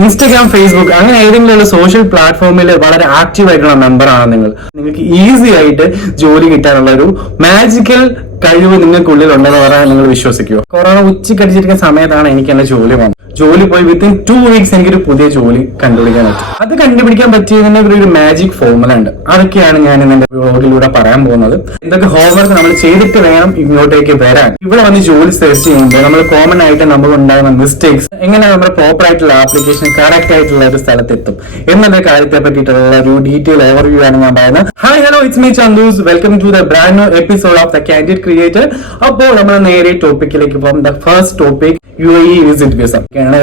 Instagram, Facebook അങ്ങനെ ഏതെങ്കിലും social പ്ലാറ്റ്ഫോമിൽ വളരെ ആക്റ്റീവ് ആയിട്ടുള്ള മെമ്പറാണ് നിങ്ങൾക്ക് ഈസി ആയിട്ട് ജോലി കിട്ടാനുള്ള ഒരു മാജിക്കൽ കഴിവ് നിങ്ങൾക്കുള്ളിൽ ഉണ്ടെന്ന് പറയാൻ നിങ്ങൾ വിശ്വസിക്കുമോ? കൊറോണ ഉച്ചക്കടിച്ചിരിക്കുന്ന സമയത്താണ് എനിക്ക് എന്റെ ജോലി വന്നത്. ജോലി പോയി വിത്തിൻ 2 വീക്സ് എനിക്കൊരു പുതിയ ജോലി കണ്ടുപിടിക്കാൻ പറ്റും. അത് കണ്ടുപിടിക്കാൻ പറ്റിയതിന്റെ ഒരു മാജിക് ഫോർമുല ഉണ്ട്. അതൊക്കെയാണ് ഞാൻ എന്റെ വ്ലോഗിലൂടെ പറയാൻ പോകുന്നത്. എന്തൊക്കെ ഹോംവർക്ക് നമ്മൾ ചെയ്തിട്ട് വേണം ഇങ്ങോട്ടേക്ക് വരാൻ. ഇവിടെ വന്ന് ജോലി സെർച്ച് ചെയ്യുമ്പോൾ നമ്മൾ കോമൺ ആയിട്ട് നമ്മൾ ഉണ്ടാകുന്ന മിസ്റ്റേക്സ്, എങ്ങനെ നമ്മൾ പ്രോപ്പർ ആയിട്ടുള്ള ആപ്ലിക്കേഷൻ കറക്റ്റ് ആയിട്ടുള്ള ഒരു സ്ഥലത്തെത്തും എന്നുള്ള കാര്യത്തെ പറ്റിയിട്ടുള്ള ഒരു ഡീറ്റെയിൽ ഓവർവ്യൂ ആണ് ഞാൻ പറയുന്നത്. Hi, hello, it's me Chandus. Welcome to the brand new episode of the candid creator. അപ്പോൾ നമ്മൾ നേരെ ടോപ്പിക്കിലേക്ക് പോകും. The first topic UAE visit visa.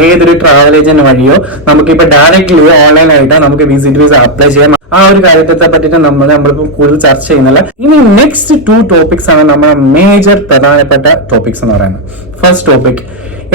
ഏതൊരു ട്രാവൽ ഏജന്റ് വഴിയോ നമുക്കിപ്പോ ഡയറക്ട്ലി ഓൺലൈൻ ആയിട്ട് നമുക്ക് വിസിറ്റ് വിസ അപ്ലൈ ചെയ്യാം. ആ ഒരു കാര്യത്തെ പറ്റിയിട്ട് നമ്മളിപ്പോ കൂടുതൽ ചർച്ച ചെയ്യുന്നില്ല. ഇനി നെക്സ്റ്റ് 2 ടോപ്പിക്സ് ആണ് നമ്മുടെ മേജർ പ്രധാനപ്പെട്ട ടോപ്പിക്സ് എന്ന് പറയുന്നത്. ഫസ്റ്റ് ടോപ്പിക്,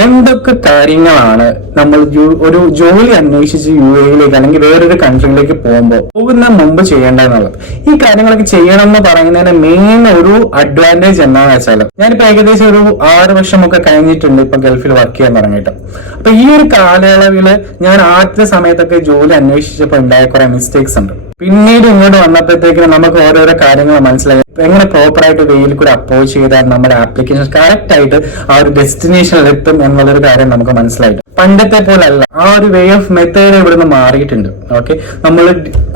എന്തൊക്കെ കാര്യങ്ങളാണ് നമ്മൾ ഒരു ജോലി അന്വേഷിച്ച് UAEയിലേക്ക് അല്ലെങ്കിൽ വേറൊരു കൺട്രിയിലേക്ക് പോകുന്ന മുമ്പ് ചെയ്യേണ്ടതെന്നുള്ളത്. ഈ കാര്യങ്ങളൊക്കെ ചെയ്യണം എന്ന് പറയുന്നതിന്റെ മെയിൻ ഒരു അഡ്വാൻറ്റേജ് എന്താണെന്ന് വെച്ചാൽ, ഞാനിപ്പോ ഏകദേശം ഒരു 6 വർഷമൊക്കെ കഴിഞ്ഞിട്ടുണ്ട് ഇപ്പൊ ഗൾഫിൽ വർക്ക് ചെയ്യാൻ തുടങ്ങിയിട്ട്. അപ്പൊ ഈ ഒരു കാലയളവില് ഞാൻ ആദ്യത്തെ സമയത്തൊക്കെ ജോലി അന്വേഷിച്ചപ്പോൾ ഉണ്ടായ കുറെ മിസ്റ്റേക്സ് ഉണ്ട്. പിന്നീട് ഇങ്ങോട്ട് വന്നപ്പോഴത്തേക്കും നമുക്ക് ഓരോരോ കാര്യങ്ങൾ മനസ്സിലായി. എങ്ങനെ പ്രോപ്പർ ആയിട്ട് വെയിൽ കൂടെ അപ്രോച്ച് ചെയ്താൽ നമ്മുടെ ആപ്ലിക്കേഷൻ കറക്റ്റ് ആയിട്ട് ആ ഒരു ഡെസ്റ്റിനേഷനിൽ എത്തും എന്നുള്ളൊരു കാര്യം നമുക്ക് മനസ്സിലായിട്ട്. പണ്ടത്തെ പോലല്ല, ആ ഒരു വേ ഓഫ് മെത്തേഡ് ഇവിടുന്ന് മാറിയിട്ടുണ്ട്. ഓക്കെ, നമ്മൾ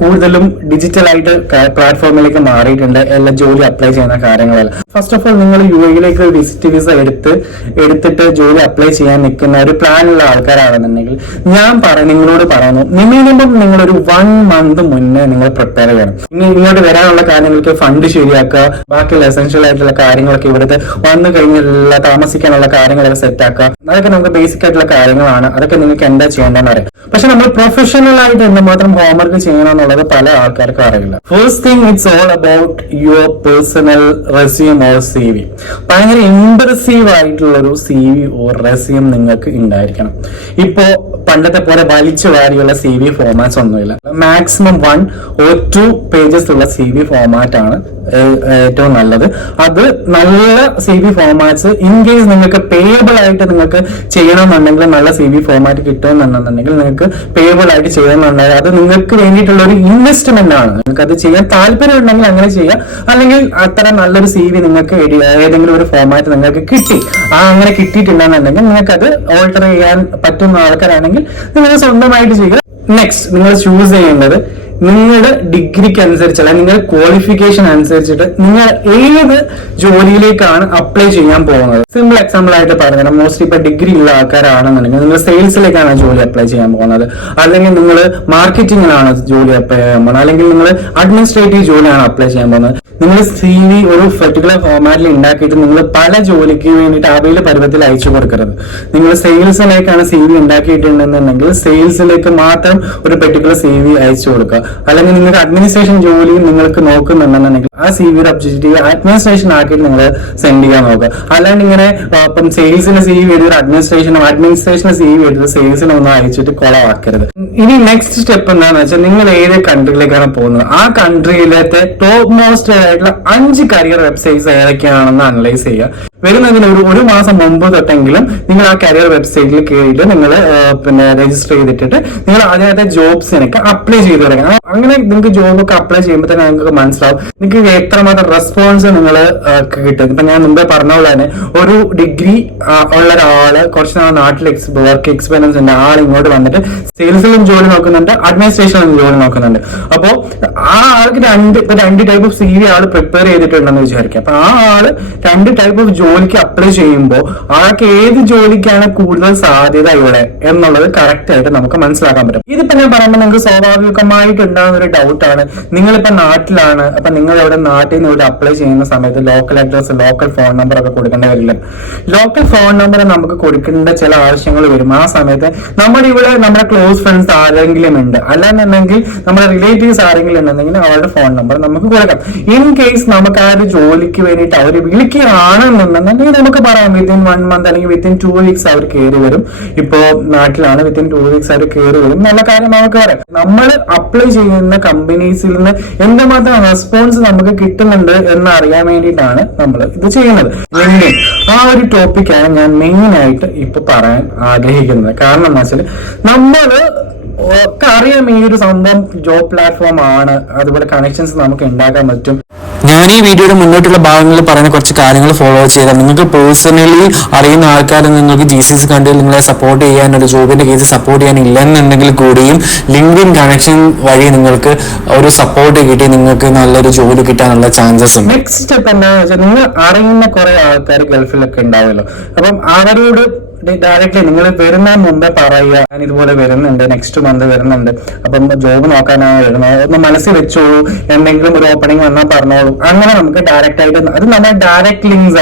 കൂടുതലും ഡിജിറ്റൽ ആയിട്ട് പ്ലാറ്റ്ഫോമിലേക്ക് മാറിയിട്ടുണ്ട് എല്ലാ ജോലി അപ്ലൈ ചെയ്യുന്ന കാര്യങ്ങളെല്ലാം. ഫസ്റ്റ് ഓഫ് ഓൾ, നിങ്ങൾ UAEയിലേക്ക് വിസിറ്റ് വിസ എടുത്തിട്ട് ജോലി അപ്ലൈ ചെയ്യാൻ നിൽക്കുന്ന ഒരു പ്ലാനുള്ള ആൾക്കാരാണെന്നുണ്ടെങ്കിൽ നിങ്ങളോട് പറയുന്നു, മിനിമം നിങ്ങളൊരു 1 മന്ത് മുന്നേ നിങ്ങൾ പ്രിപ്പയർ ചെയ്യണം. ഇങ്ങോട്ട് വരാനുള്ള കാര്യങ്ങൾക്ക് ഫണ്ട് ശരിയാക്കുക, ബാക്കിയുള്ള എസെൻഷ്യൽ ആയിട്ടുള്ള കാര്യങ്ങളൊക്കെ ഇവിടുത്തെ വന്നു കഴിഞ്ഞുള്ള താമസിക്കാനുള്ള കാര്യങ്ങളൊക്കെ സെറ്റ് ആക്കുക. അതൊക്കെ നമുക്ക് ബേസിക് ആയിട്ടുള്ള കാര്യങ്ങളാണ്. അതൊക്കെ നിങ്ങൾക്ക് എന്താ ചെയ്യേണ്ടതെന്ന് അറിയാം. പക്ഷെ നമ്മൾ പ്രൊഫഷണൽ ആയിട്ട് എന്തുമാത്രം ഹോംവർക്ക് ചെയ്യണം എന്നുള്ളത് പല ആൾക്കാർക്കും അറിയില്ല. First thing, it's all about your personal resume or CV. ഭയങ്കര ഇംപ്രസീവ് ആയിട്ടുള്ള ഒരു CV ഓർ റെസ്യൂം നിങ്ങൾക്ക് ഉണ്ടായിരിക്കണം. ഇപ്പോ പണ്ടത്തെ പോലെ വലിച്ചു വാരിയുള്ള CV ഫോർമാറ്റ്സ് ഒന്നുമില്ല. മാക്സിമം 1 or 2 പേജസ് ഉള്ള CV ഫോർമാറ്റ് ആണ് ഏറ്റവും നല്ലത്. അത് നല്ല CV ഫോർമാറ്റ്സ് ഇൻ കേസ് നിങ്ങൾക്ക് പേയബിൾ ആയിട്ട് നിങ്ങൾക്ക് ചെയ്യണമെന്നുണ്ടെങ്കിൽ, നല്ല CV ഫോർമാറ്റ് കിട്ടുമെന്നുണ്ടെന്നുണ്ടെങ്കിൽ നിങ്ങൾക്ക് പേയബിൾ ആയിട്ട് ചെയ്യണമെന്നുണ്ടെങ്കിൽ അത് നിങ്ങൾക്ക് വേണ്ടിയിട്ടുള്ള ഒരു ഇൻവെസ്റ്റ്മെന്റ് ആണ്. നിങ്ങൾക്ക് അത് ചെയ്യാൻ താല്പര്യം ഉണ്ടെങ്കിൽ അങ്ങനെ ചെയ്യാം. അല്ലെങ്കിൽ അത്ര നല്ലൊരു CV നിങ്ങൾക്ക് ഏതെങ്കിലും ഒരു ഫോർമാറ്റ് നിങ്ങൾക്ക് കിട്ടി, അങ്ങനെ കിട്ടിയിട്ടുണ്ടെന്നുണ്ടെങ്കിൽ നിങ്ങൾക്ക് അത് ഓൾട്ടർ ചെയ്യാൻ പറ്റുന്ന ആൾക്കാരാണെങ്കിൽ നിങ്ങൾ സ്വന്തമായിട്ട് ചെയ്യുക. നെക്സ്റ്റ്, നിങ്ങൾ ചൂസ് ചെയ്യേണ്ടത് നിങ്ങളുടെ ഡിഗ്രിക്ക് അനുസരിച്ചല്ല, നിങ്ങളുടെ ക്വാളിഫിക്കേഷൻ അനുസരിച്ചിട്ട് നിങ്ങൾ ഏത് ജോലിയിലേക്കാണ് അപ്ലൈ ചെയ്യാൻ പോകുന്നത്. സിമ്പിൾ എക്സാമ്പിൾ ആയിട്ട് പറഞ്ഞാൽ, മോസ്റ്റ്ലി ഇപ്പൊ ഡിഗ്രി ഉള്ള ആൾക്കാരാണെന്നുണ്ടെങ്കിൽ നിങ്ങൾ സെയിൽസിലേക്കാണ് ജോലി അപ്ലൈ ചെയ്യാൻ പോകുന്നത്, അല്ലെങ്കിൽ നിങ്ങൾ മാർക്കറ്റിംഗിലാണ് ജോലി അപ്ലൈ ചെയ്യാൻ പോകുന്നത്, അല്ലെങ്കിൽ നിങ്ങൾ അഡ്മിനിസ്ട്രേറ്റീവ് ജോലിയാണ് അപ്ലൈ ചെയ്യാൻ പോകുന്നത്. നിങ്ങൾ CV ഒരു പെർട്ടിക്കുലർ ഫോർമാറ്റിൽ ഉണ്ടാക്കിയിട്ട് നിങ്ങൾ പല ജോലിക്ക് വേണ്ടിയിട്ട് അവയിൽ പരുവത്തിൽ അയച്ചു കൊടുക്കരുത്. നിങ്ങൾ സെയിൽസിലേക്കാണ് CV ഉണ്ടാക്കിയിട്ടുണ്ടെന്നുണ്ടെങ്കിൽ സെയിൽസിലേക്ക് മാത്രം ഒരു പെർട്ടിക്കുലർ CV അയച്ചു കൊടുക്കുക. അല്ലെങ്കിൽ നിങ്ങൾക്ക് അഡ്മിനിസ്ട്രേഷൻ ജോലി നിങ്ങൾക്ക് നോക്കുന്നുണ്ടെന്നുണ്ടെങ്കിൽ ആ CVയുടെ ഒബ്ജക്റ്റീവ് അഡ്മിനിസ്ട്രേഷൻ ആക്കിയിട്ട് നിങ്ങൾ സെൻഡ് ചെയ്യാൻ നോക്കുക. അല്ലാണ്ട് ഇങ്ങനെ ഇപ്പം സെയിൽസിന് CV എടുത്ത് അഡ്മിനിസ്ട്രേഷന് CV എടുത്ത് സെയിൽസിന് ഒന്നും അയച്ചിട്ട് കൊളവാക്കരുത്. ഇനി നെക്സ്റ്റ് സ്റ്റെപ്പ് എന്താണെന്ന് വെച്ചാൽ, നിങ്ങൾ ഏത് കൺട്രിയിലേക്കാണ് പോകുന്നത് ആ കൺട്രിയിലത്തെ ടോപ്പ് മോസ്റ്റ് ആയിട്ടുള്ള 5 കരിയർ വെബ്സൈറ്റ്സ് ഏതൊക്കെയാണെന്ന് അനലൈസ് ചെയ്യുക. വരുന്നതിന് ഒരു മാസം മുമ്പ് തൊട്ടെങ്കിലും നിങ്ങൾ ആ കരിയർ വെബ്സൈറ്റിൽ കയറിയിട്ട് നിങ്ങൾ രജിസ്റ്റർ ചെയ്തിട്ട് നിങ്ങൾ അതിനകത്തെ ജോബ്സിനൊക്കെ അപ്ലൈ ചെയ്ത് തുടങ്ങണം. അങ്ങനെ നിങ്ങൾക്ക് ജോബൊക്കെ അപ്ലൈ ചെയ്യുമ്പോൾ തന്നെ നിങ്ങൾക്ക് മനസ്സിലാവും നിങ്ങൾക്ക് എത്രമാത്രം റെസ്പോൺസ് നിങ്ങൾ കിട്ടും. ഇപ്പൊ ഞാൻ മുമ്പേ പറഞ്ഞ പോലെ തന്നെ, ഒരു ഡിഗ്രി ഉള്ള ഒരാള് കുറച്ച് നാൾ നാട്ടിൽ വർക്ക് എക്സ്പീരിയൻസ് ഉണ്ട്, ആൾ ഇങ്ങോട്ട് വന്നിട്ട് സെയിൽസിലും ജോലി നോക്കുന്നുണ്ട്, അഡ്മിനിസ്ട്രേഷനിലും ജോലി നോക്കുന്നുണ്ട്. അപ്പോ ആ ആൾക്ക് 2 ടൈപ്പ് ഓഫ് CV ആള് പ്രിപ്പയർ ചെയ്തിട്ടുണ്ടെന്ന് വിചാരിക്കുക. അപ്പൊ ആ ആള് 2 ടൈപ്പ് ഓഫ് ജോലിക്ക് അപ്ലൈ ചെയ്യുമ്പോൾ ആൾക്ക് ഏത് ജോലിക്കാണ് കൂടുതൽ സാധ്യത ഇവിടെ എന്നുള്ളത് കറക്റ്റ് ആയിട്ട് നമുക്ക് മനസ്സിലാക്കാൻ പറ്റും. ഇതിപ്പോ ഞാൻ പറയുമ്പോൾ നിങ്ങൾക്ക് സ്വാഭാവികമായിട്ട് ഉണ്ടാകുന്ന ഒരു ഡൗട്ടാണ്, നിങ്ങളിപ്പോ നാട്ടിലാണ്, അപ്പൊ നിങ്ങൾ ഇവിടെ നാട്ടിൽ നിന്ന് ഇവിടെ അപ്ലൈ ചെയ്യുന്ന സമയത്ത് local address, local phone number ഒക്കെ കൊടുക്കേണ്ടി വരില്ല. ലോക്കൽ ഫോൺ നമ്പർ നമുക്ക് കൊടുക്കേണ്ട ചില ആവശ്യങ്ങൾ വരും. ആ സമയത്ത് നമ്മുടെ ഇവിടെ നമ്മുടെ ക്ലോസ് ഫ്രണ്ട്സ് ആരെങ്കിലും ഉണ്ട്, അല്ലാന്നുണ്ടെങ്കിൽ നമ്മുടെ റിലേറ്റീവ്സ് ആരെങ്കിലും ഉണ്ടെങ്കിൽ അവരുടെ ഫോൺ നമ്പർ നമുക്ക് കൊടുക്കാം. ഇൻ കേസ് നമുക്ക് ആ ഒരു ജോലിക്ക് വേണ്ടിയിട്ട് അവർ വിളിക്കുകയാണെന്നുണ്ടെങ്കിൽ ആണെന്നുണ്ടെങ്കിൽ നമുക്ക് പറയാം വിത്തിൻ 1 month അല്ലെങ്കിൽ വിത്തിൻ 2 weeks അവർ കയറി വരും. ഇപ്പോ നാട്ടിലാണ്, വിത്തിൻ 2 weeks അവർ കയറി വരും. നല്ല കാര്യം നമുക്ക് പറയാം. നമ്മൾ അപ്ലൈ ചെയ്യുന്ന കമ്പനീസിൽ നിന്ന് എന്തുമാത്രം റെസ്പോൺസ് നമുക്ക് കിട്ടുന്നുണ്ട് എന്ന് അറിയാൻ വേണ്ടിയിട്ടാണ് നമ്മൾ ഇത് ചെയ്യുന്നത്. ആ ഒരു ടോപ്പിക്കാണ് ഞാൻ മെയിൻ ആയിട്ട് ഇപ്പൊ പറയാൻ ആഗ്രഹിക്കുന്നത്. കാരണം എന്താ വെച്ചാൽ നമ്മള് ഒക്കെ അറിയാം ഈ ഒരു സംഭവം ജോബ് പ്ലാറ്റ്ഫോം ആണ്, അതുപോലെ കണക്ഷൻസ് നമുക്ക് ഉണ്ടാക്കാൻ പറ്റും. ഞാൻ ഈ വീഡിയോയുടെ മുന്നോട്ടുള്ള ഭാഗങ്ങളിൽ പറയുന്ന കുറച്ച് കാര്യങ്ങൾ ഫോളോ ചെയ്താൽ നിങ്ങൾക്ക് പേഴ്സണലി അറിയുന്ന ആൾക്കാർ നിങ്ങൾക്ക് GCC കണ്ടിൽ നിങ്ങളെ സപ്പോർട്ട് ചെയ്യാൻ, ഒരു ജോബിന്റെ കേസ് സപ്പോർട്ട് ചെയ്യാൻ ഇല്ലെന്നുണ്ടെങ്കിൽ കൂടിയും ലിങ്ക്ഡിൻ കണക്ഷൻ വഴി നിങ്ങൾക്ക് ഒരു സപ്പോർട്ട് കിട്ടി നിങ്ങൾക്ക് നല്ലൊരു ജോലി കിട്ടാനുള്ള ചാൻസസ് ഉണ്ട്. നെക്സ്റ്റ് സ്റ്റെപ്പ് എന്താണെന്ന് വെച്ചാൽ നിങ്ങൾ അറിയുന്ന കുറെ ആൾക്കാർ ഗൾഫിലൊക്കെ ഉണ്ടാവുമല്ലോ, അപ്പം അവരോട് ഡയറക്റ്റ്ലി നിങ്ങൾ വരുന്ന മുമ്പേ പറയുക, ഞാൻ ഇതുപോലെ വരുന്നുണ്ട്, നെക്സ്റ്റ് മന്ത് വരുന്നുണ്ട്, അപ്പം ജോബ് നോക്കാനാണ് വരുന്നത്, ഒന്ന് മനസ്സിൽ വെച്ചോളൂ, എന്തെങ്കിലും ഒരു ഓപ്പണിംഗ് വന്നാൽ പറഞ്ഞോളൂ. അങ്ങനെ നമുക്ക് ഡയറക്റ്റ് ആയിട്ട് അത് നമ്മുടെ ഡയറക്റ്റ് ലിങ്ക്സ്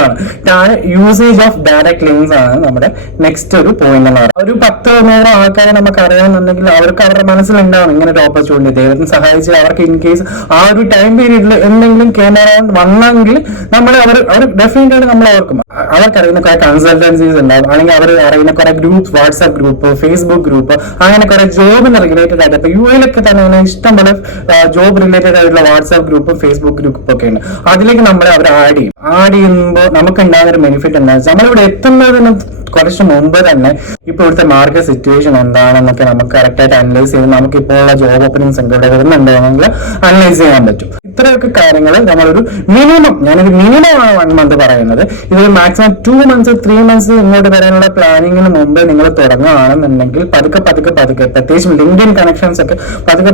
ആണ്, യൂസേജ് ഓഫ് ഡയറക്റ്റ് ലിങ്ക്സ് ആണ് നമ്മുടെ നെക്സ്റ്റ് ഒരു പോയിന്റ് എന്ന് പറയുന്നത്. ഒരു 10-100 ആൾക്കാരെ നമുക്ക് അറിയാമെന്നുണ്ടെങ്കിൽ അവർക്ക് അവരുടെ മനസ്സിലുണ്ടാവും ഇങ്ങനെ ഒരു ഓപ്പർച്യൂണിറ്റി, ദൈവത്തിന് സഹായിച്ച് അവർക്ക് ഇൻ കേസ് ആ ഒരു ടൈം പീരീഡിൽ എന്തെങ്കിലും കേന്ദ്രം വന്നെങ്കിൽ നമ്മൾ അവർ ഡെഫിനറ്റ് ആയിട്ട് നമ്മൾ ഓർക്കും. അവർക്കറിയുന്ന കുറെ കൺസൾട്ടൻസീസ് ഉണ്ടാവും, അല്ലെങ്കിൽ അവർ അറിയുന്ന കുറെ group, WhatsApp group, Facebook group, അങ്ങനെ കുറെ ജോബിന് റിലേറ്റഡ് ആയിട്ട് ഇപ്പൊ UAE തന്നെ ഇഷ്ടംപോലെ ജോബ് റിലേറ്റഡ് ആയിട്ടുള്ള വാട്സ്ആപ്പ് ഗ്രൂപ്പും ഫേസ്ബുക്ക് ഗ്രൂപ്പും ഒക്കെ ഉണ്ട്. അതിലേക്ക് നമ്മളെ അവർ ആഡ് ചെയ്യുമ്പോൾ നമുക്ക് ഉണ്ടാകുന്ന ഒരു ബെനിഫിറ്റ് എന്താ വെച്ചാൽ നമ്മളിവിടെ എത്തുന്നതിന് കുറച്ച് മുമ്പ് തന്നെ ഇപ്പൊ ഇവിടുത്തെ മാർക്കറ്റ് സിറ്റുവേഷൻ എന്താണെന്നൊക്കെ നമുക്ക് കറക്റ്റ് ആയിട്ട് അനലൈസ് ചെയ്ത് നമുക്ക് ഇപ്പോൾ ഉള്ള ജോബ് ഓപ്പണിംഗ്സ് ഒക്കെ ഇവിടെ വരുന്നുണ്ടെങ്കിൽ അനലൈസ് ചെയ്യാൻ പറ്റും. ഇത്രയൊക്കെ കാര്യങ്ങൾ നമ്മളൊരു മിനിമം, ഞാനൊരു മിനിമമാണ് 1 month പറയുന്നത്. ഇതൊരു മാക്സിമം 2 months 3 months ഇങ്ങോട്ട് വരാനുള്ള പ്ലാനിങ്ങിന് മുമ്പ് നിങ്ങൾ തുടങ്ങുകയാണെന്നുണ്ടെങ്കിൽ പതുക്കെ പ്രത്യേകിച്ച് ലിങ്ക്ഡിൻ കണക്ഷൻസ് ഒക്കെ പതുക്കെ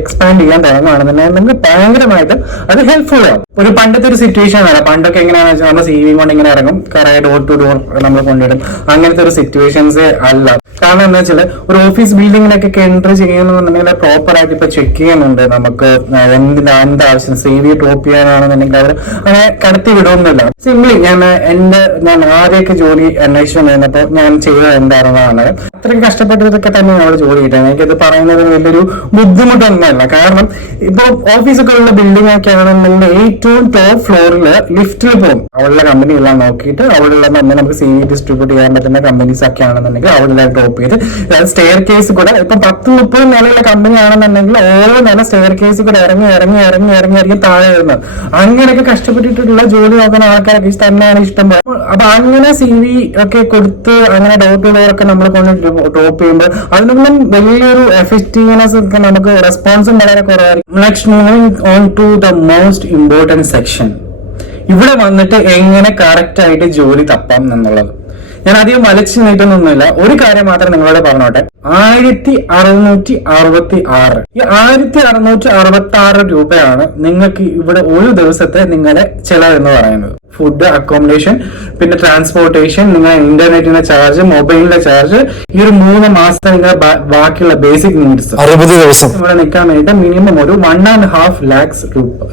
എക്സ്പാൻഡ് ചെയ്യാൻ തുടങ്ങുകയാണെന്നുണ്ടെങ്കിൽ നിങ്ങൾക്ക് ഭയങ്കരമായിട്ട് അത് ഹെൽപ്ഫുൾ ആവും. ഒരു പണ്ടത്തെ ഒരു സിറ്റുവേഷൻ ആണ്. പണ്ടൊക്കെ എങ്ങനെയാണെന്ന് വെച്ചാൽ നമ്മൾ CV കൊണ്ട് ഇങ്ങനെ ഇറങ്ങും, കുറെ ഡോർ ടു ഡോർ നമ്മൾ കൊണ്ടിടും. അങ്ങനത്തെ ഒരു സിറ്റുവേഷൻസ് അല്ല. കാരണം എന്താ വെച്ചാൽ ഒരു ഓഫീസ് ബിൽഡിങ്ങിനൊക്കെ എൻട്രി ചെയ്യണമെന്നുണ്ടെങ്കിൽ പ്രോപ്പർ ആയിട്ട് ഇപ്പൊ ചെക്ക് ചെയ്യുന്നുണ്ട്. നമുക്ക് എന്താ ആവശ്യം, CV ഡ്രോപ്പ് ചെയ്യാനാണെന്നുണ്ടെങ്കിൽ അവർ അങ്ങനെ കടത്തി വിടുന്നില്ല. സിംപ്ലി ഞാൻ ആദ്യമൊക്കെ ജോലി അന്വേഷണം ചെയ്യുന്നപ്പോൾ ഞാൻ ചെയ്തത് എന്താണെന്നാണ്, അത്രയ്ക്ക് കഷ്ടപ്പെട്ടതൊക്കെ തന്നെ നമ്മൾ ജോലി കിട്ടുന്നത്. എനിക്കത് പറയുന്നത് വലിയൊരു ബുദ്ധിമുട്ടൊന്നുമല്ല. കാരണം ഇപ്പൊ ഓഫീസൊക്കെ ഉള്ള ബിൽഡിംഗ് ഒക്കെ ആണെന്നുണ്ടെങ്കിൽ ഏറ്റവും ടോപ്പ് ഫ്ലോറിൽ ലിഫ്റ്റിൽ പോകും. അവളുടെ കമ്പനി എല്ലാം നോക്കിയിട്ട് അവിടെയുള്ള നമുക്ക് CV ഡിസ്ട്രിബ്യൂട്ട് ചെയ്യാൻ പറ്റുന്ന കമ്പനീസ് ഒക്കെ ആണെന്നുണ്ടെങ്കിൽ അവിടെ ഡ്രോപ്പ് ചെയ്ത് സ്റ്റെയർ കേസ് കൂടെ ഇപ്പൊ 10-30 നിലയുള്ള കമ്പനി ആണെന്നുണ്ടെങ്കിൽ ഓരോ നില സ്റ്റെയർ കേസ് കൂടെ ഇറങ്ങി താഴെ വരുന്നത്. അങ്ങനെയൊക്കെ കഷ്ടപ്പെട്ടിട്ടുള്ള ജോലി നോക്കുന്ന ആൾക്കാരൊക്കെ തന്നെയാണ് ഇഷ്ടം. അപ്പൊ അങ്ങനെ CV ഒക്കെ കൊടുത്ത് അങ്ങനെ ഡോർ ടു ഡോർ ഒക്കെ നമ്മൾ കൊണ്ട് ഡ്രോപ്പ് ചെയ്യുമ്പോൾ അതിനൊന്നും വലിയൊരു എഫക്റ്റീവ്നെസ് ഒക്കെ നമുക്ക് റെസ്പോൺസും വളരെ കുറവായിരിക്കും. Next moving on to the most important section. ഇവിടെ വന്നിട്ട് എങ്ങനെ കറക്റ്റ് ആയിട്ട് ജോലി തപ്പാം എന്നുള്ളത്. ഞാൻ അധികം വലിച്ചു നീട്ടുന്നൊന്നുമില്ല, ഒരു കാര്യം മാത്രം നിങ്ങളോട് പറഞ്ഞോട്ടെ. 1666 ഈ 1666 രൂപയാണ് നിങ്ങൾക്ക് ഇവിടെ ഒരു ദിവസത്തെ നിങ്ങളുടെ ചെലവ് എന്ന് പറയുന്നത്. ഫുഡ്, അക്കോമഡേഷൻ, പിന്നെ ട്രാൻസ്പോർട്ടേഷൻ, നിങ്ങളുടെ ഇന്റർനെറ്റിന്റെ ചാർജ്, മൊബൈലിന്റെ ചാർജ്, ഈ ഒരു 3 മാസത്തെ നിങ്ങളുടെ ബാക്കിയുള്ള ബേസിക് നീഡ്സ് 60 ദിവസം ഇവിടെ നിൽക്കാൻ വേണ്ടിയിട്ട് മിനിമം ഒരു 1.5 lakhs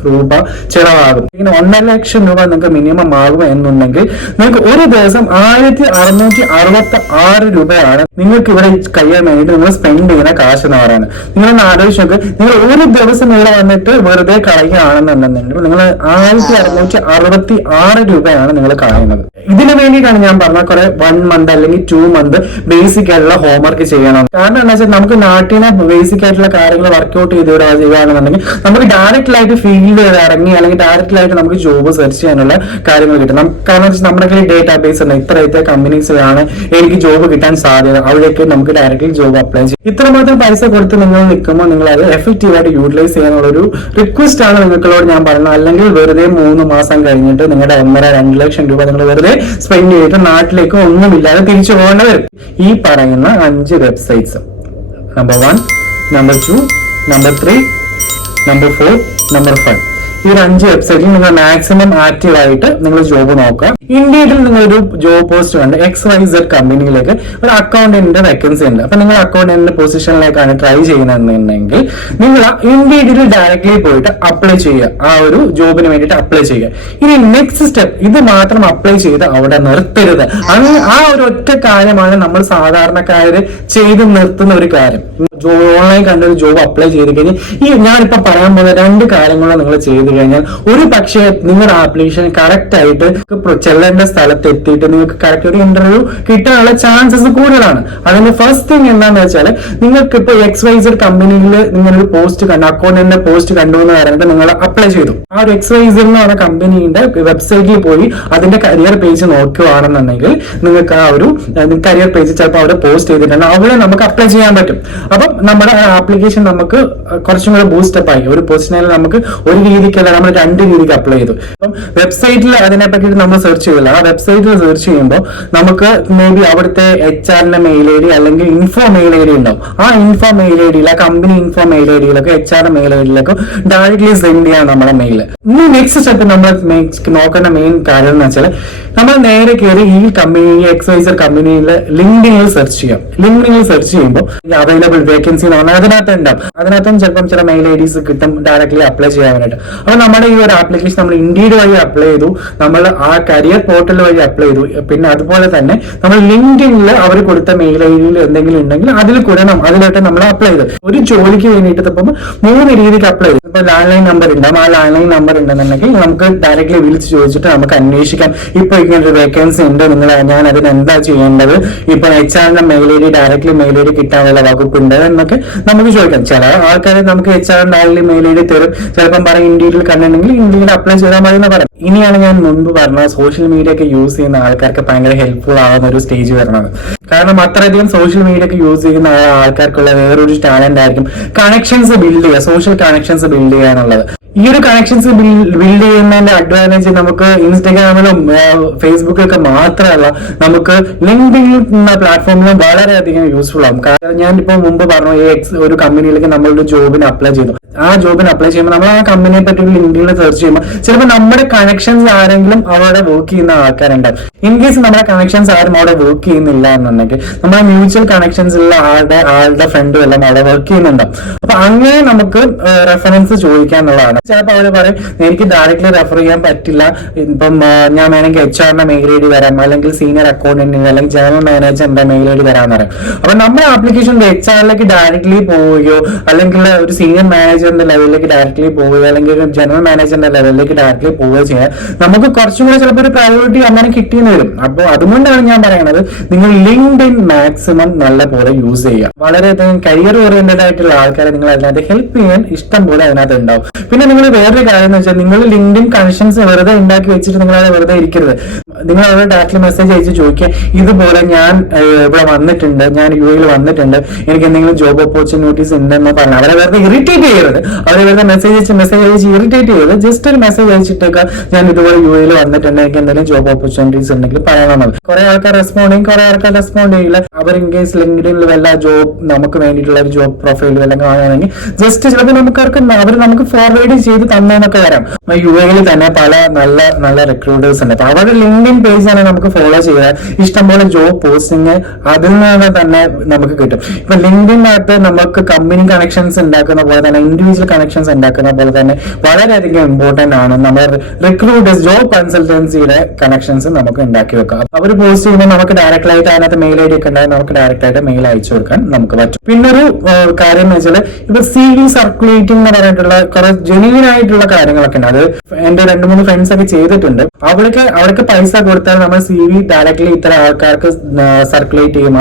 രൂപ ചെലവാകും. ഇങ്ങനെ 1.5 ലക്ഷം രൂപ നിങ്ങൾക്ക് മിനിമം ആകും എന്നുണ്ടെങ്കിൽ നിങ്ങൾക്ക് ഒരു ദിവസം 1666 രൂപയാണ് നിങ്ങൾക്ക് ഇവിടെ കഴിയാൻ വേണ്ടിയിട്ട് നിങ്ങൾ സ്പെൻഡ് ചെയ്യുന്ന കാശ് എന്ന് പറയുന്നത്. നിങ്ങളൊന്ന് ആലോചിച്ച് നോക്ക്, നിങ്ങൾ ഒരു ദിവസം ഇവിടെ വന്നിട്ട് വെറുതെ കളയുകയാണെന്നുണ്ടെങ്കിൽ നിങ്ങൾ 1666 രൂപയാണ് നിങ്ങൾ കളയുന്നത്. ഇതിനു വേണ്ടിയിട്ടാണ് ഞാൻ പറഞ്ഞ കുറെ 1 month അല്ലെങ്കിൽ 2 month ബേസിക് ആയിട്ടുള്ള ഹോംവർക്ക് ചെയ്യണം. കാരണം എന്താ വെച്ചാൽ നമുക്ക് നാട്ടിനെ ബേസിക് ആയിട്ടുള്ള കാര്യങ്ങൾ വർക്ക്ഔട്ട് ചെയ്യുകയാണെന്നുണ്ടെങ്കിൽ നമുക്ക് ഡയറക്റ്റ് ഫീൽഡ് ഇറങ്ങി അല്ലെങ്കിൽ ഡയറക്റ്റ് നമുക്ക് ജോബ് സെർച്ച് ചെയ്യാനുള്ള കാര്യങ്ങൾ കിട്ടും. കാരണം നമ്മുടെ കയ്യിൽ ഡേറ്റാബേസ് ഉണ്ട്, ഇത്രയത്തെ കമ്പനീസിലാണ് എനിക്ക് ജോബ് കിട്ടാൻ സാധ്യത, അവിടേക്ക് നമുക്ക് ഡയറക്റ്റ്ലി ജോബ് അപ്ലൈ ചെയ്യും. ഇത്രമാത്രം പൈസ കൊടുത്ത് നിങ്ങൾ നിൽക്കുമ്പോൾ നിങ്ങൾ അത് എഫക്റ്റീവ് ആയിട്ട് യൂട്ടിലൈസ് ചെയ്യാനുള്ള ഒരു റിക്വസ്റ്റ് ആണ് നിങ്ങളോട് ഞാൻ പറയുന്നത്. അല്ലെങ്കിൽ വെറുതെ 3 മാസം കഴിഞ്ഞിട്ട് നിങ്ങളുടെ 1.5-2 ലക്ഷം രൂപ നിങ്ങൾ വെറുതെ സ്പെൻഡ് ചെയ്തിട്ട് നാട്ടിലേക്ക് ഒന്നുമില്ലാതെ തിരിച്ചു പോകേണ്ടി വരും. ഈ പറയുന്ന 5 websites, number 1, number 2, number 3, number 4, number 5, ഈ 5 വെബ്സൈറ്റിൽ നിങ്ങൾ മാക്സിമം ആക്റ്റീവ് ആയിട്ട് നിങ്ങൾ ജോബ് നോക്കുക. ഇന്ത്യയിൽ നിങ്ങളൊരു ജോബ് പോസ്റ്റ് കണ്ട് XYZ കമ്പനിയിലേക്ക് ഒരു അക്കൗണ്ടന്റിന്റെ വേക്കൻസി ഉണ്ട്. അപ്പൊ നിങ്ങൾ അക്കൗണ്ടന്റിന്റെ പൊസിഷനിലേക്കാണ് ട്രൈ ചെയ്യുന്നതെന്നുണ്ടെങ്കിൽ നിങ്ങൾ ഇന്ത്യയിൽ ഡയറക്ട്ലി പോയിട്ട് അപ്ലൈ ചെയ്യുക, ആ ഒരു ജോബിന് വേണ്ടിയിട്ട് അപ്ലൈ ചെയ്യുക. ഇനി നെക്സ്റ്റ് സ്റ്റെപ്പ്, ഇത് മാത്രം അപ്ലൈ ചെയ്ത് അവിടെ നിർത്തരുത്. അങ്ങനെ ആ ഒരു ഒറ്റ കാര്യമാണ് നമ്മൾ സാധാരണക്കാര് ചെയ്ത് നിർത്തുന്ന ഒരു കാര്യം. ഓൺലൈൻ കണ്ടൊരു ജോബ് അപ്ലൈ ചെയ്ത് കഴിഞ്ഞാൽ ഈ ഞാനിപ്പോ പറയാൻ പോകുന്ന 2 കാര്യങ്ങളും നിങ്ങൾ ചെയ്ത് ചെയ്ത് കഴിഞ്ഞാൽ ഒരു പക്ഷേ നിങ്ങളുടെ ആപ്ലിക്കേഷൻ കറക്റ്റ് ആയിട്ട് ചെല്ലേണ്ട സ്ഥലത്ത് എത്തിയിട്ട് നിങ്ങൾക്ക് കറക്റ്റ് ഒരു ഇന്റർവ്യൂ കിട്ടാനുള്ള ചാൻസസ് കൂടുതലാണ്. അതിന്റെ ഫസ്റ്റ് തിങ് എന്താണെന്ന് വെച്ചാൽ നിങ്ങൾക്ക് ഇപ്പൊ XYZ കമ്പനിയിൽ നിങ്ങളൊരു പോസ്റ്റ് കണ്ടു, അക്കൗണ്ടിന്റെ പോസ്റ്റ് കണ്ടു എന്ന് പറഞ്ഞിട്ട് നിങ്ങൾ അപ്ലൈ ചെയ്തു. ആ ഒരു XYZ എന്ന് പറഞ്ഞ കമ്പനീന്റെ വെബ്സൈറ്റിൽ പോയി അതിന്റെ കരിയർ പേജ് നോക്കുകയാണെന്നുണ്ടെങ്കിൽ നിങ്ങൾക്ക് ആ ഒരു കരിയർ പേജ് ചിലപ്പോൾ അവിടെ പോസ്റ്റ് ചെയ്തിട്ടുണ്ട്, അവിടെ നമുക്ക് അപ്ലൈ ചെയ്യാൻ പറ്റും. അപ്പം നമ്മുടെ ആപ്ലിക്കേഷൻ നമുക്ക് കുറച്ചും കൂടെ ബൂസ്റ്റപ്പ് ആയി. ഒരു പൊസിഷനിൽ നമുക്ക് ഒരു രീതിക്കല്ല, നമ്മൾ 2 രീതിക്ക് അപ്ലൈ ചെയ്തു. അപ്പം വെബ്സൈറ്റിൽ അതിനെ പറ്റിയിട്ട് നമ്മൾ സെർച്ച് ചെയ്യില്ല. ആ വെബ്സൈറ്റിൽ സെർച്ച് ചെയ്യുമ്പോൾ നമുക്ക് മേ ബി അവിടുത്തെ HR മെയിൽ ഐ ഡി അല്ലെങ്കിൽ ഇൻഫോ മെയിൽ ഐ ഡി ഉണ്ടാവും. ആ ഇൻഫോ മെയിൽ ഐ ഡിയിൽ, ആ കമ്പനി ഇൻഫോ മെയിൽ ഐ ഡിയിലൊക്കെ HR മെയിൽ ഐ ഡിയിലൊക്കെ ഡയറക്ട്ലി സെൻഡ് ചെയ്യാം നമ്മുടെ മെയിൽ. ഇനി നെക്സ്റ്റ് സ്റ്റെപ്പ് നമ്മൾ നോക്കേണ്ട മെയിൻ കാര്യം എന്ന് വെച്ചാൽ നമ്മൾ നേരെ കയറി ഈ കമ്പനി XYZ കമ്പനിയിലെ ലിങ്ക്ഡിനിൽ സെർച്ച് ചെയ്യാം. ലിങ്ക്ഡിനിൽ സെർച്ച് ചെയ്യുമ്പോൾ അവൈലബിൾ വേക്കൻസി എന്ന് പറഞ്ഞാൽ അതിനകത്ത് ഉണ്ടാവും. അതിനകത്തും ചിലപ്പം ചില മെയിൽ IDs കിട്ടും ഡയറക്ട്ലി അപ്ലൈ ചെയ്യാനായിട്ട്. അപ്പൊ നമ്മുടെ ഈ ഒരു ആപ്ലിക്കേഷൻ നമ്മൾ ഇൻഡീഡ് വഴി അപ്ലൈ ചെയ്തു, നമ്മൾ ആ കരിയർ പോർട്ടൽ വഴി അപ്ലൈ ചെയ്തു. പിന്നെ അതുപോലെ തന്നെ നമ്മൾ ലിങ്ക്ഡിനിൽ അവർ കൊടുത്ത മെയിൽ IDയിൽ എന്തെങ്കിലും ഉണ്ടെങ്കിൽ അതിൽ കൂടെ അതിലോട്ട് നമ്മൾ അപ്ലൈ ചെയ്തു. ഒരു ജോലിക്ക് വേണ്ടിയിട്ട് ഇപ്പം 3 രീതിക്ക് അപ്ലൈ ചെയ്തു. ഇപ്പൊ ലാൻഡ് ലൈൻ നമ്പർ ഉണ്ടാവും. ആ ലാൻഡ് ലൈൻ നമ്പർ ഉണ്ടെന്നുണ്ടെങ്കിൽ നമുക്ക് ഡയറക്ട്ലി വിളിച്ച് ചോദിച്ചിട്ട് നമുക്ക് അന്വേഷിക്കാം, ഇപ്പൊ ഇങ്ങനെ ഒരു വേക്കൻസി ഉണ്ട്, ഞാൻ അതിന് എന്താ ചെയ്യേണ്ടത്, ഇപ്പൊ HR mail I D directly mail I D കിട്ടാനുള്ള വകുപ്പുണ്ട് എന്നൊക്കെ നമുക്ക് ചോദിക്കാം. ചില ആൾക്കാർ നമുക്ക് HR directly mail I D തരും. ചിലപ്പം പറയും ഇന്ത്യയിൽ കണ്ടിട്ടുണ്ടെങ്കിൽ ഇന്ത്യയിൽ അപ്ലൈ ചെയ്താൽ മതി എന്ന് പറയും. ഇനിയാണ് ഞാൻ മുൻപ് പറഞ്ഞ സോഷ്യൽ മീഡിയ ഒക്കെ യൂസ് ചെയ്യുന്ന ആൾക്കാർക്ക് ഭയങ്കര ഹെൽപ്ഫുൾ ആവുന്ന ഒരു സ്റ്റേജ് വരണത്. കാരണം അത്രയധികം സോഷ്യൽ മീഡിയ ഒക്കെ യൂസ് ചെയ്യുന്ന ആൾക്കാർക്കുള്ള വേറൊരു ടാലന്റ് ആയിരിക്കും കണക്ഷൻസ് ബിൽഡ് ചെയ്യുക, സോഷ്യൽ കണക്ഷൻസ് ബിൽഡ് ചെയ്യാനുള്ളത്. ഈ ഒരു കണക്ഷൻസ് ബിൽഡ് ചെയ്യുന്നതിന്റെ അഡ്വാൻറ്റേജ് നമുക്ക് ഇൻസ്റ്റാഗ്രാമിലും ഫേസ്ബുക്കിലൊക്കെ മാത്രമല്ല, നമുക്ക് ലിങ്ക്ഡിൻ എന്ന പ്ലാറ്റ്ഫോമിലും വളരെയധികം യൂസ്ഫുൾ ആകും. കാരണം ഞാൻ ഇപ്പോൾ മുമ്പ് പറഞ്ഞു, ഒരു കമ്പനിയിലേക്ക് നമ്മളൊരു ജോബിന് അപ്ലൈ ചെയ്തു. ആ ജോബിന് അപ്ലൈ ചെയ്യുമ്പോൾ നമ്മൾ ആ കമ്പനിയെ പറ്റി ലിങ്ക്ഡിനിൽ സെർച്ച് ചെയ്യുമ്പോൾ ചിലപ്പോൾ നമ്മുടെ കണക്ഷൻസ് ആരെങ്കിലും അവിടെ വർക്ക് ചെയ്യുന്ന ആൾക്കാരുണ്ടാവും. ഇൻ കേസ് നമ്മുടെ കണക്ഷൻസ് ആരും അവിടെ വർക്ക് ചെയ്യുന്നില്ല എന്നുണ്ടെങ്കിൽ നമ്മുടെ മ്യൂച്വൽ കണക്ഷൻസ് ഉള്ള ആളുടെ ഫ്രണ്ടും എല്ലാം അവിടെ വർക്ക് ചെയ്യുന്നുണ്ടാവും. അപ്പൊ അങ്ങനെ നമുക്ക് റെഫറൻസ് ചോദിക്കാന്നുള്ളതാണ്. ചിലപ്പോൾ അവർ പറയും എനിക്ക് ഡയറക്ട്ലി റെഫർ ചെയ്യാൻ പറ്റില്ല, ഇപ്പം ഞാൻ വേണമെങ്കിൽ HR മെയിൽ ഐ ഡി തരാം, അല്ലെങ്കിൽ സീനിയർ അക്കൗണ്ടന്റിന് അല്ലെങ്കിൽ ജനറൽ മാനേജറിന്റെ മെയിൽ ഐ ഡി തരാമെന്ന് പറയും. അപ്പൊ നമ്മുടെ ആപ്ലിക്കേഷൻ HR ഡയറക്ട്ലി പോവുകയോ അല്ലെങ്കിൽ ഒരു സീനിയർ മാനേജറിന്റെ ലെവലിലേക്ക് ഡയറക്ട്ലി പോവുകയോ അല്ലെങ്കിൽ ഒരു ജനറൽ മാനേജറിന്റെ ലെവലിലേക്ക് ഡയറക്ട്ലി പോവുകയോ ചെയ്യാൻ നമുക്ക് കുറച്ചും കൂടെ ചിലപ്പോൾ ഒരു പ്രയോറിറ്റി അങ്ങനെ കിട്ടിയെന്ന് വരും. അപ്പോൾ അതുകൊണ്ടാണ് ഞാൻ പറയുന്നത് നിങ്ങൾ ലിങ്ക്ഡിൻ മാക്സിമം നല്ല പോലെ യൂസ് ചെയ്യുക. വളരെയധികം കരിയർ ഓറിയന്റഡ് ആയിട്ടുള്ള ആൾക്കാരെ നിങ്ങൾ അതിനകത്ത് ഹെൽപ്പ് ചെയ്യാൻ ഇഷ്ടം പോലെ അതിനകത്ത് ഉണ്ടാവും. പിന്നെ നിങ്ങൾ വേറൊരു കാര്യം എന്ന് വെച്ചാൽ നിങ്ങൾ ലിങ്ക്ഡിൻ കണക്ഷൻസ് വെറുതെ ഉണ്ടാക്കി വെച്ചിട്ട് നിങ്ങൾ അത് വെറുതെ ഇരിക്കരുത്. നിങ്ങൾ അവരുടെ ഡയറക്ട്ലി മെസ്സേജ് അയച്ച് ചോദിക്കുക, ഇതുപോലെ ഞാൻ ഇവിടെ വന്നിട്ടുണ്ട്, ഞാൻ UAE വന്നിട്ടുണ്ട്, എനിക്ക് എന്തെങ്കിലും ജോബ് ഓപ്പർച്യൂണിറ്റീസ് ഉണ്ടെന്ന് പറഞ്ഞാൽ അവരെ വെറുതെ ഇറിറ്റേറ്റ് ചെയ്യരുത്. അവരെ വെറുതെ മെസ്സേജ് അയച്ച് ഇറിറ്റേറ്റ് ചെയ്യരുത്. ജസ്റ്റ് ഒരു മെസ്സേജ് അയച്ചിട്ടൊക്കെ ഞാൻ ഇതുപോലെ UAE വന്നിട്ടുണ്ട്, എനിക്ക് എന്തെങ്കിലും ജോബ് ഓപ്പർച്യൂണിറ്റീസ് ഉണ്ടെങ്കിൽ പറയണം. കുറെ ആൾക്കാർ റെസ്പോണ്ട് ചെയ്യും, കുറെ ആൾക്കാർ റെസ്പോണ്ട് ചെയ്യില്ല. അവർ ഇൻ കേസ് ലിങ്ക്ഡിനിൽ വല്ല ജോബ് നമുക്ക് വേണ്ടിയിട്ടുള്ള ഒരു ജോബ് പ്രൊഫൈൽ വല്ലതും കാണുകയാണെങ്കിൽ ജസ്റ്റ് ചിലപ്പോൾ അവർ നമുക്ക് ഫോർവേഡ് ചെയ്ത് തന്നേന്നൊക്കെ വരാം. UAE തന്നെ പല നല്ല നല്ല റിക്രൂട്ടേഴ്സ് ഉണ്ട്. അപ്പൊ അവരുടെ ലിങ്ക്ഡിൻ പേജ് തന്നെ നമുക്ക് ഫോളോ ചെയ്താൽ ഇഷ്ടംപോലെ ജോബ് പോസ്റ്റിംഗ് അതിൽ നിന്ന് തന്നെ നമുക്ക് കിട്ടും. ഇപ്പൊ ലിങ്ക്ഡിനകത്ത് നമുക്ക് കമ്പനി കണക്ഷൻസ് ഉണ്ടാക്കുന്ന പോലെ തന്നെ ഇൻഡിവിജ്വൽ കണക്ഷൻസ് ഉണ്ടാക്കുന്ന പോലെ തന്നെ വളരെയധികം ഇമ്പോർട്ടന്റ് ആണ് നമ്മുടെ റിക്രൂട്ടേഴ്സ് ജോബ് കൺസൾട്ടൻസിയുടെ കണക്ഷൻസ് നമുക്ക് ഉണ്ടാക്കി വെക്കാം. അവർ പോസ്റ്റ് ചെയ്യുമ്പോൾ നമുക്ക് ഡയറക്റ്റ് ആയിട്ട് അതിനകത്ത് മെയിൽ ഐ ഡി ഒക്കെ ഉണ്ടായി നമുക്ക് ഡയറക്റ്റ് ആയിട്ട് മെയിൽ അയച്ചു കൊടുക്കാൻ നമുക്ക് പറ്റും. പിന്നൊരു കാര്യം എന്ന് വെച്ചാൽ ഇപ്പൊ CV സർക്കുലേറ്റിംഗ് എന്ന് പറഞ്ഞിട്ടുള്ള കുറെ ജെന്യൂൻ ആയിട്ടുള്ള കാര്യങ്ങളൊക്കെ ഉണ്ട്. അത് എന്റെ 2-3 ഫ്രണ്ട്സ് ഒക്കെ ചെയ്തിട്ടുണ്ട്. അവർക്ക് പൈസ കൊടുത്താൽ നമ്മൾ CV ഡയറക്ട്ലി ഇത്ര ആൾക്കാർക്ക് സർക്കുലേറ്റ് ചെയ്യും.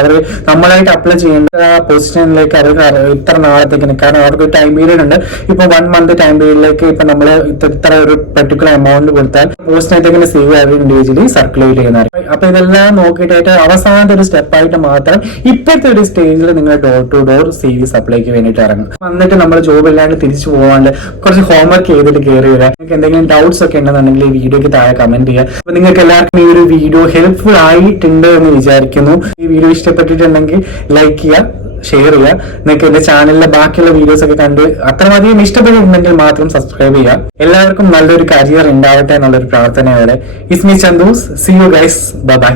അവർ നമ്മളായിട്ട് അപ്ലൈ ചെയ്യേണ്ട പൊസിഷനിലേക്ക് അവർക്ക് ഇത്ര നാളത്തേക്ക് കാരണം അവർക്ക് ഒരു ടൈം പീരീഡ് ഉണ്ട്. ഇപ്പൊ 1 മന്ത് ടൈം പീരീഡിലേക്ക് ഇപ്പൊ നമ്മൾ ഇത്ര ഒരു പെർട്ടിക്കുലർ എമൗണ്ട് കൊടുത്താൽ പോസ്റ്റിനകത്തേക്ക് CV അവർ ഇൻഡിവിജ്വലി സർക്കുലേറ്റ് ചെയ്യുന്നതായിരിക്കും. അപ്പൊ ഇതെല്ലാം നോക്കിയിട്ട് അവസാനത്തെ ഒരു സ്റ്റെപ്പായിട്ട് മാത്രം ഇപ്പോഴത്തെ ഒരു സ്റ്റേജിൽ നിങ്ങൾ ഡോർ ടു ഡോർ CV സപ്ലൈക്ക് വേണ്ടിയിട്ട് ഇറങ്ങും. എന്നിട്ട് നമ്മൾ ജോബ് ഇല്ലാണ്ട് തിരിച്ചു പോകാണ്ട് കുറച്ച് ഹോംവർക്ക് ചെയ്തിട്ട് കയറി വരാം. നിങ്ങൾക്ക് എന്തെങ്കിലും ഡൗട്ട്സ് ഒക്കെ ഉണ്ടെന്നുണ്ടെങ്കിൽ ഈ വീഡിയോക്ക് താഴെ കമന്റ് ചെയ്യുക. അപ്പൊ നിങ്ങൾക്ക് എല്ലാവർക്കും ഈ ഒരു വീഡിയോ ഹെൽപ്ഫുൾ ആയിട്ടുണ്ട് എന്ന് വിചാരിക്കുന്നു. ഈ വീഡിയോ ഇഷ്ടപ്പെട്ടിട്ടുണ്ടെങ്കിൽ ലൈക്ക് ചെയ്യുക, ഷെയർ ചെയ്യുക. നിങ്ങൾക്ക് എന്റെ ചാനലിലെ ബാക്കിയുള്ള വീഡിയോസ് ഒക്കെ കണ്ട് അത്രമധികം ഇഷ്ടപ്പെട്ടിട്ടുണ്ടെങ്കിൽ മാത്രം സബ്സ്ക്രൈബ് ചെയ്യുക. എല്ലാവർക്കും നല്ലൊരു കരിയർ ഉണ്ടാവട്ടെ എന്നുള്ളൊരു പ്രാർത്ഥനയോടെ it's me Chandus. See you guys, bye by.